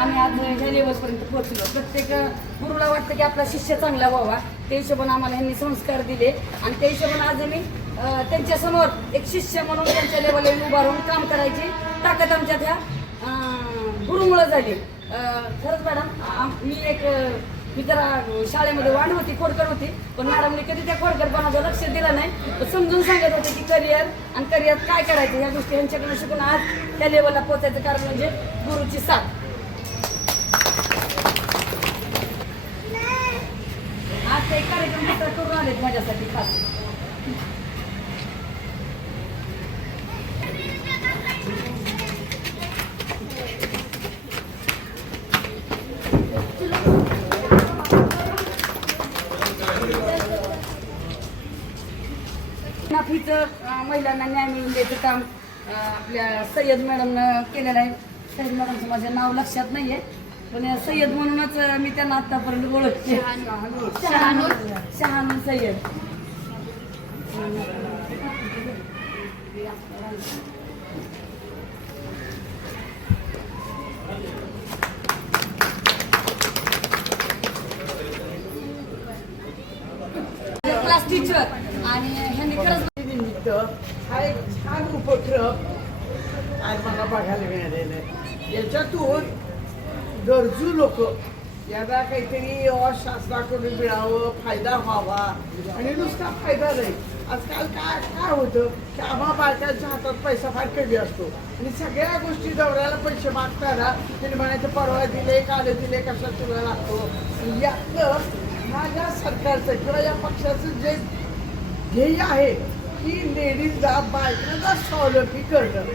आम्ही आज ह्या लेवलपर्यंत पोहोचलो. प्रत्येक गुरुला वाटतं की आपला शिष्य चांगला व्हावा, त्या हिशोबाने आम्हाला ह्यांनी संस्कार दिले आणि त्या हिशोबाने आज आम्ही त्यांच्यासमोर एक शिष्य म्हणून त्यांच्या लेवलला उभा राहून काम करायची ताकद आमच्या त्या गुरुमुळं झाली. खरंच मॅडम, मी जरा शाळेमध्ये वाढ होती, खोडकर होती, पण मॅडमने कधी त्या खोडकरपणाचं लक्ष दिलं नाही. समजून सांगत होते की करिअर आणि करिअर काय करायचं ह्या गोष्टी यांच्याकडून शिकून आज त्या लेवलला पोहोचायचं कारण म्हणजे गुरुची साथ. आज एक कार्यक्रम करून आलेत माझ्यासाठी खास. नाफीचं महिलांना न्याय मिळवून द्यायचं काम आपल्या सय्यद मॅडमनं केलेलं आहे. सय्यद मॅडमचं माझं नाव लक्षात नाहीये, पण सय्यद म्हणूनच मी त्यांना आतापर्यंत ओळखते. शहानूर सय्यद. क्लास टीचर आणि ह्यांनी खरंच निमित्त हा एक छान उपक्रम आज मला बघायला मिळालेला आहे. याच्यातून गरजू लोक यांना काहीतरी शासनाकडून मिळावं, फायदा व्हावा आणि नुसता फायदा नाही. आजकाल काय होतं की आम्हा बायकांच्या हातात पैसा फार कमी असतो आणि सगळ्या गोष्टी दौऱ्याला पैसे मागताना त्यांनी म्हणायचं परवा दिले, काल दिले, कशा तुला लागतो. यातलं माझ्या सरकारचं किंवा या पक्षाचं जे ध्येय आहे की लेडीजला बायकांना स्वावलंबी करणं.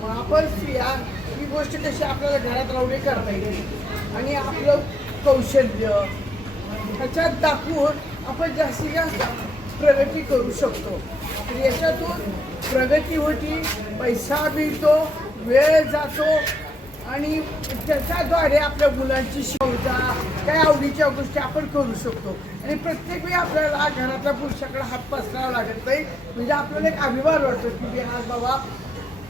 मग आपण स्त्रिया ही गोष्ट कशी आपल्याला घरात राहून करता येईल आणि आपलं कौशल्य ह्याच्यात दाखवून आपण जास्तीत जास्त प्रगती करू शकतो. तर याच्यातून प्रगती होती, पैसा मिळतो, वेळ जातो आणि त्याच्याद्वारे आपल्या मुलांची शिवता काय आवडीच्या गोष्टी आपण करू शकतो. आणि प्रत्येक वेळी आपल्याला घरातल्या पुरुषाकडे हात पसरावा लागत नाही. म्हणजे आपल्याला एक अभिमान वाटतो की मी आज बाबा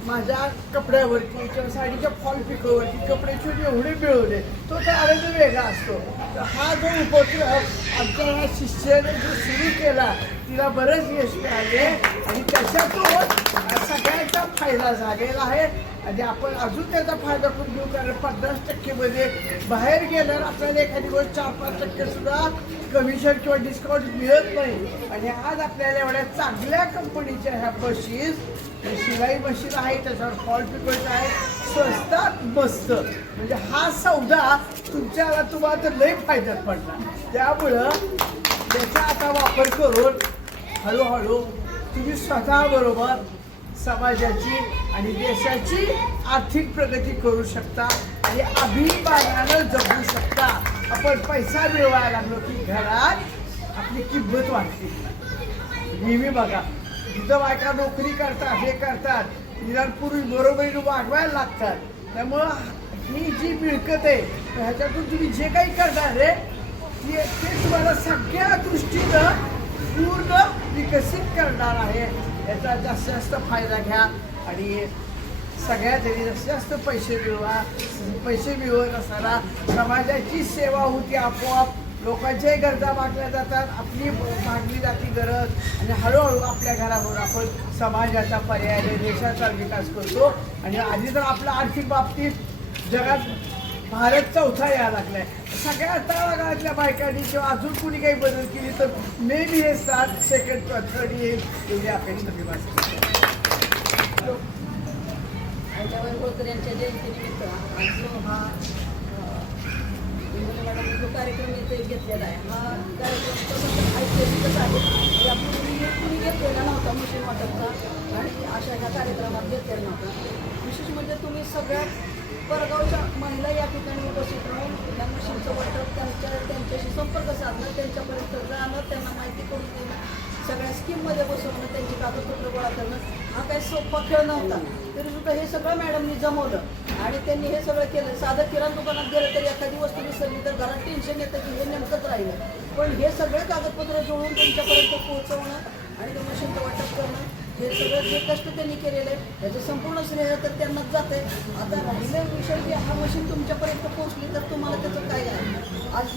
माझ्या कपड्यावरती किंवा साडीच्या फॉल पिकोवरती कपडे शिवून एवढे मिळवले, तो तर आनंद वेगळा असतो. तर हा जो उपक्रम आमच्या ह्या शिष्याने जो सुरू केला तिला बरंच यश मिळाले आणि त्याच्यातून सगळ्यांचा फायदा झालेला आहे. आणि आपण अजून त्याचा फायदा करून घेऊ, कारण 50% बाहेर गेल्यावर आपल्याला एखादी गोष्ट 4-5% सुद्धा कमिशन किंवा डिस्काउंट मिळत नाही. आणि आज आपल्याला एवढ्या चांगल्या कंपनीच्या ह्या मशीन, शिलाई मशीन आहे, त्याच्यावर फॉल पिकोच आहे, स्वस्तात मस्त. म्हणजे हा सौदा तुम्हाला तर लई फायद्यात पडला. त्यामुळं त्याचा आता वापर करून हळूहळू तुम्ही स्वतःबरोबर समाजाची आणि देशाची आर्थिक प्रगती करू शकता आणि अभिमानानं जगू शकता. आपण पैसा मिळवायला लागलो की घरात आपली किंमत वाढते. नेहमी बघा जिथं बायका नोकरी करतात, हे करतात, निदान पुरुष बरोबरीने वागवायला लागतात. त्यामुळं ही जी मिळकत आहे ह्याच्यातून तुम्ही जे काही करणार आहे ते तुम्हाला सगळ्या दृष्टीनं पूर्ण विकसित करणार आहे. याचा जास्तीत जास्त फायदा घ्या आणि सगळ्या जणी जास्तीत जास्त पैसे मिळवा. पैसे मिळवत असताना समाजाची सेवा होती, आपोआप लोकांच्याही गरजा भागल्या जातात, आपली भागली जाती गरज आणि हळूहळू आपल्या घरावर आपण समाजाचा पर्याय, देशाचा विकास करतो. आणि आधी तर आपल्या आर्थिक बाबतीत जगात भारत चौथा यायला लागलाय. सगळ्या तळागाळातल्या बायकांनी किंवा अजून कुणी काही बदल केली तर मे बी हे 7 सेकंड किंवा 3rd येईल एवढी अपेक्षा मी वाटते. खोडकर यांच्या जयंतीनिमित्त हा जो कार्यक्रम इथे घेतलेला आहे, हा कार्यक्रम ऐतिहासिकच आहे. यापूर्वी कुणी घेतलेला नव्हता मशीन वाटपचा आणि अशा ह्या कार्यक्रमात घेतलेला नव्हता. विशेष म्हणजे तुम्ही सगळ्या परगावच्या महिला या ठिकाणी उपस्थित राहून या मशीनचं वाटप त्यांच्याशी संपर्क साधणं, त्यांच्यापर्यंत जाणं, त्यांना माहिती करून देणं स्कीममध्ये बसवणं, त्यांची कागदपत्र गोळा करणं हा काही सोपा खेळ नव्हता. तरी सुद्धा हे सगळं मॅडमनी जमवलं आणि त्यांनी हे सगळं केलं. साधं किराणा दुकानात गेलं तरी एखादी वस्तू विसरली तर घरात टेन्शन येतं की हे नेमकंच राहिलं. पण हे सगळे कागदपत्र जोडून त्यांच्यापर्यंत पोहोचवणं आणि ते मशीनचं वाटप करणं, हे सगळं जे कष्ट त्यांनी केलेलं आहे त्याचं संपूर्ण श्रेय तर त्यांनाच जाते. आता राहिलं विषय की हा मशीन तुमच्यापर्यंत पोहोचली तर तुम्हाला त्याचं काय आहे. आज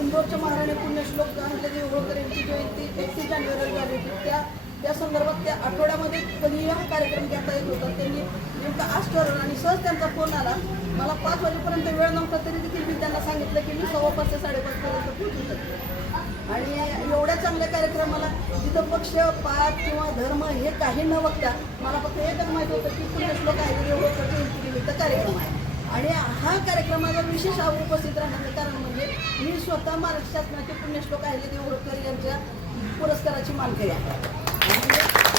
इंदोरच्या महाराणी पुण्यश्लोक अहिल्यादेवी होळकर यांची जयंती 31 जानेवारीला झाली होती. त्या संदर्भात त्या आठवड्यामध्ये कधीही हा कार्यक्रम घेता येत होता. त्यांनी नेमकं आज ठरवलं आणि सहज त्यांचा फोन आला. मला 5 वाजेपर्यंत वेळ नव्हता तरी देखील मी त्यांना सांगितलं की मी 5:15 ते 5:30 पर्यंत पोहोचू शकते. आणि एवढ्या चांगल्या कार्यक्रमाला जिथं पक्ष पात किंवा धर्म हे काही न बघता मला फक्त एकच माहीत होतं की पुण्यश्लोक अहिल्यादेवी होळकर जयंतीनिमित्त कार्यक्रम आहे. आणि हा कार्यक्रमाला विशेष उपस्थित राहण्याचं कारण म्हणजे मी स्वतः महाराष्ट्र शासनाचे पुण्यश्लोक अहिल्यादेवी होळकर यांच्या पुरस्काराची मानकरी आहे. आणि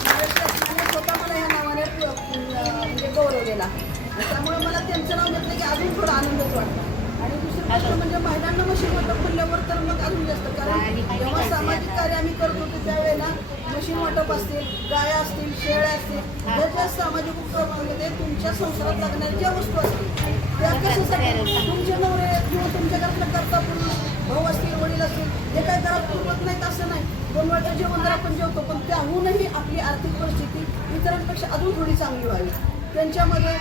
महाराष्ट्र शासनाने स्वतः मला ह्या नावाने म्हणजे गौरवलेला आहे. त्यामुळे मला त्यांचं नाव घेतलं की अजून थोडा आनंदच वाटतो. आणि दुसरी गोष्ट म्हणजे महिलांना मशीन वाटप म्हणल्यावर तर मग अजून जास्त, कारण जेव्हा सामाजिक कार्य आम्ही करत होतो त्यावेळेला मशीन वाटप असतील, गाया असतील, शेळ्या असतील, ह्या ज्या सामाजिक उपक्रमांमध्ये तुमच्या संसारात लागणाऱ्या ज्या वस्तू असतील त्या कशासाठी तुमचे नवरे किंवा तुमच्या घरातला करता पुरुष भाऊ असतील, वडील असतील, हे काय घरात पुरवत नाहीत असं नाही. 2 वेळचं जेवण जर आपण जेवतो पण त्याहूनही आपली आर्थिक परिस्थिती इतरांपेक्षा अजून थोडी चांगली व्हावी. त्यांच्यामध्ये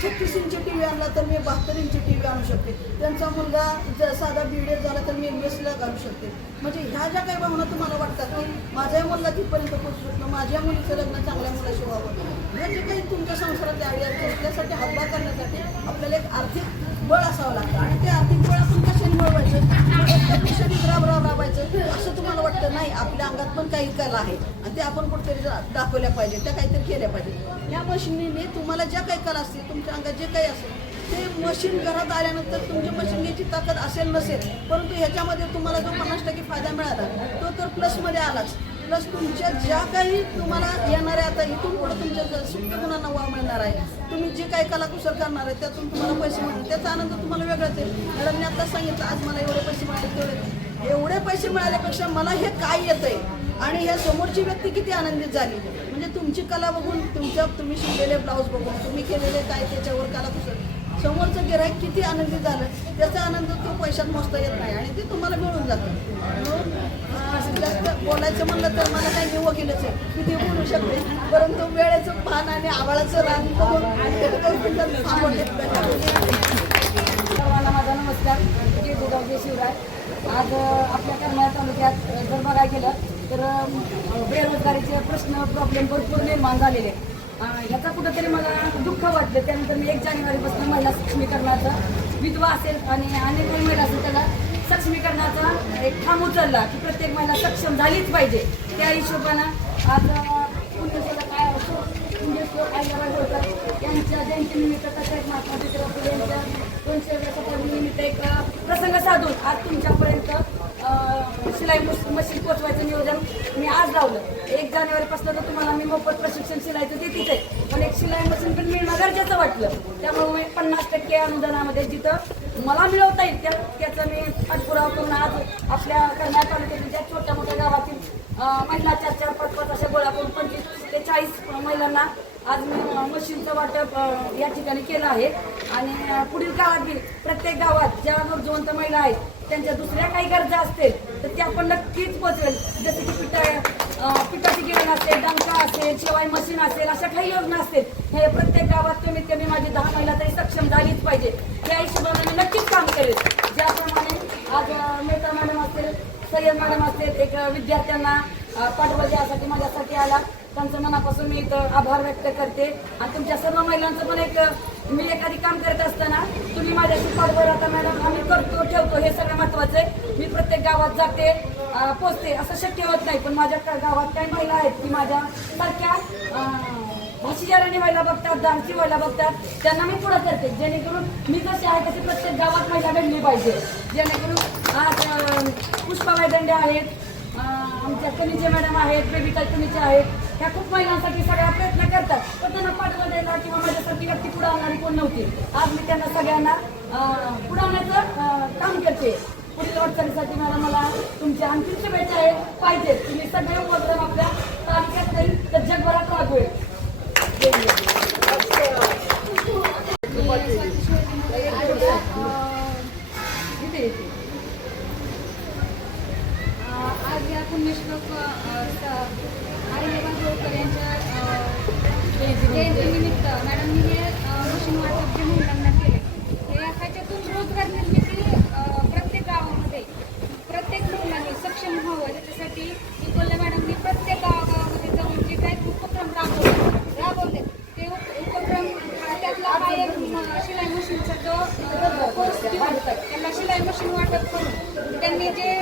36 इंची TV आणला तर मी 72 इंची TV आणू शकते. त्यांचा मुलगा जर साधा BD झाला तर मी MSला घालू शकते. म्हणजे ह्या ज्या काही भावना तुम्हाला वाटतात की माझ्या मुलगा तिथपर्यंत पोहोचू शकतो, माझ्या मुलीचं लग्न चांगल्या मुलाशी व्हावं, ह्या जे काही तुमच्या संसारातले आयडिया आहेत त्यासाठी हातभार करण्यासाठी आपल्याला एक आर्थिक बळ असावं लागतं. आणि ते आर्थिक बळ आपण कशाने मिळवायचं, राबायचं असं तुम्हाला वाटतं नाही. आपल्या अंगात पण काही कला आहे आणि ते आपण कुठेतरी दाखवल्या पाहिजे, त्या काहीतरी केल्या पाहिजे. या मशीनीने तुम्हाला ज्या काही कला असतील, तुमच्या अंगात जे काही असेल ते मशीन घरात आल्यानंतर तुमची मशीन घ्यायची ताकद असेल नसेल, परंतु ह्याच्यामध्ये तुम्हाला जो 50% फायदा मिळाला तो तर प्लसमध्ये आलाच. प्लस तुमच्या ज्या काही तुम्हाला येणाऱ्या आता इथून पुढे तुमच्या सुप्त गुणांना वाव मिळणार आहे. तुम्ही जे काही कलाकुसर करणार आहे त्यातून तुम्हाला पैसे मिळतील, त्याचा आनंद तुम्हाला वेगळाच आहे. मॅडमने आता सांगितलं आज मला एवढे पैसे मिळाले, तेवढे एवढे पैसे मिळाल्यापेक्षा मला हे काय येतंय आणि ह्या समोरची व्यक्ती किती आनंदित झाली. म्हणजे तुमची कला बघून, तुम्ही शिवलेले ब्लाऊज बघून, तुम्ही केलेले काय त्याच्यावर कलाकुसर, समोरचं गिऱ्हाईक किती आनंदित झालं त्याचा आनंद तो पैशात मोजता येत नाही आणि ते तुम्हाला मिळून जातं. म्हणून जास्त बोलायचं म्हणलं तर मला काही मी वकीलच आहे, किती बोलू शकते, परंतु वेळेचं पान आणि आवाळाचं रान बघून सर्वांना माझा नमस्कार. मी दुधावजी शिवराय. आज आपल्या करमाळा तालुक्यात जर बघायला गेलं तर बेरोजगारीचे प्रॉब्लेम भरपूर निर्माण झालेले. ह्याचा कुठंतरी मला दुःख वाटलं. त्यानंतर मी 1 जानेवारीपासून महिला सक्षमीकरणाचा, विधवा असेल आणि अनेक काही महिला असेल त्याला सक्षमीकरणाचा एक ठाम उचलला की प्रत्येक महिला सक्षम झालीच पाहिजे. त्या हिशोबानं आज पुण्यश्लोक काय पुण्यश्लोक अहिल्याबाई होळकर यांच्या जयंतीनिमित्त तसेच महात्मा ज्योतिराव फुले यांच्या 200व्या शताब्दीनिमित्त एक प्रसंग साधून आज तुमच्यापर्यंत शिलाई मशीन पोचवायचं नियोजन मी आज लावलं. 1 जानेवारीपासून तर तुम्हाला मी मोफत प्रशिक्षण शिलाईचं देतीच आहे, पण एक शिलाई मशीन पण मिळणं गरजेचं वाटलं. त्यामुळे मी 50% अनुदानामध्ये जिथं मला मिळवता येईल त्याचा मी पाठपुरावा करून आज आपल्या करमाळा तालुक्यातील ज्या छोट्या मोठ्या गावातील महिला 4-4, 5-5 अशा गोळा करून 25 ते 40 महिलांना आज मी मशीनचं वाटप या ठिकाणी केलं आहे. आणि पुढील काळात बी प्रत्येक गावात ज्या गरजवंत महिला आहेत त्यांच्या दुसऱ्या काही गरजा असतील तर त्या पण नक्कीच पोचवेल. जसे की पिठाची गिरण असेल, डंका असेल, शिवाय मशीन असेल, अशा काही योजना असतील. हे प्रत्येक गावात कमीत कमी माझी 10 महिला तरी सक्षम झालीच पाहिजे. त्या हिशोबाने मी नक्कीच काम करेल. ज्याप्रमाणे आज मेहता मॅडम असतील, सय्यद मॅडम असतील, एक विद्यार्थ्यांना पाठबळ द्यासाठी माझ्यासाठी आला, त्यांचं मनापासून मी इथं आभार व्यक्त करते. आणि तुमच्या सर्व महिलांचं पण एक मी एखादी काम करत असताना तुम्ही माझ्याशी पाठबळ राहता मॅडम, आम्ही करतो ठेवतो हे सगळं महत्त्वाचं आहे. मी प्रत्येक गावात जाते, पोचते, असं शक्य होत नाही, पण माझ्या गावात काही महिला आहेत की माझ्या सारख्या भाषीदारांनी महिला बघतात, दानची महिला बघतात, त्यांना मी पुढं करते. जेणेकरून मी जशी आहे तशी प्रत्येक गावात महिला घडली पाहिजे. जेणेकरून आज पुष्पाबाई दंडे आहेत, आमच्या कनिचे मॅडम आहेत, बेबिका कनिचे आहेत, ह्या खूप महिलांसाठी सगळ्या प्रयत्न करतात, पण त्यांना पाठबळ द्यायला किंवा माझ्यासारखी व्यक्ती पुढे आणणारी कोण नव्हती. आज मी त्यांना सगळ्यांना पुढवण्याचं काम करते. पुढील वाटचालीसाठी मला तुमच्या आणखी शुभेच्छा पाहिजे. तुम्ही सगळे उपक्रम देशमुख हरिभाऊ होळकर यांच्या जयंतीनिमित्त मॅडमनी हे मशीन वाटप जे महिलांना केले हे ह्याच्यातून रोजगार निर्मिती प्रत्येक गावामध्ये प्रत्येक महिलांनी सक्षम व्हावं त्याच्यासाठी इकोले मॅडमनी प्रत्येक गावागावामध्ये जाऊन जे काही उपक्रम राबवले ते उपक्रम त्यातला हा एक शिलाई मशीनचा जो कोर्स घेऊन त्यांना शिलाई मशीन वाटप करून त्यांनी जे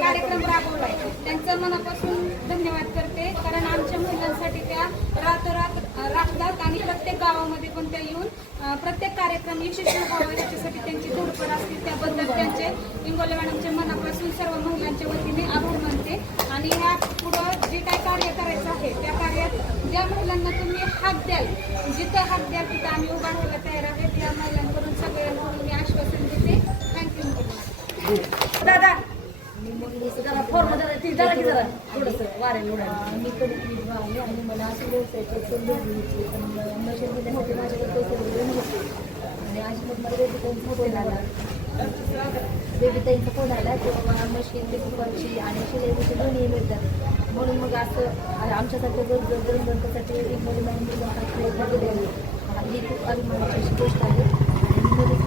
कार्यक्रम राबवला आहे त्यांचं मनापासून धन्यवाद करते. कारण आमच्या महिलांसाठी त्या राखतात आणि प्रत्येक गावामध्ये पण त्या येऊन प्रत्येक कार्यक्रम यशस्वी व्हावा याच्यासाठी त्यांची धडपड असते. त्याबद्दल त्यांचे इंगोले मॅडमचे मनापासून सर्व महिलांच्या वतीने आभार मानते. आणि ह्या पुढं जे काय कार्य करायचं आहे त्या कार्यात ज्या महिलांना तुम्ही हात द्याल जिथं हात द्याल तिथं आम्ही उभा राहायला तयार आहेत. या महिलांकडून सगळ्यांकडून मी आश्वासन देते. थँक्यू. दादा जरा फॉर्म जरा की जरा थोडंसं वाऱ्याने उडालं. मी कधी आहे आणि मला असं व्यवसायाची संधी घ्यायची पण मशीन होते माझ्याकडे पैसे वगैरे नव्हते आणि आज मग मला बेबीताईंचा फोन आला बेबीताईंचा फोन आला किंवा मशीन टेक्निकलची आणि शिलाई मशीन दोन्ही मिळतात म्हणून मग असं आमच्यासारख्या गरजूंसाठी एक महिला प्रयत्न केले आहे. ही खूप अभिमानाची गोष्ट आहे आणि मदत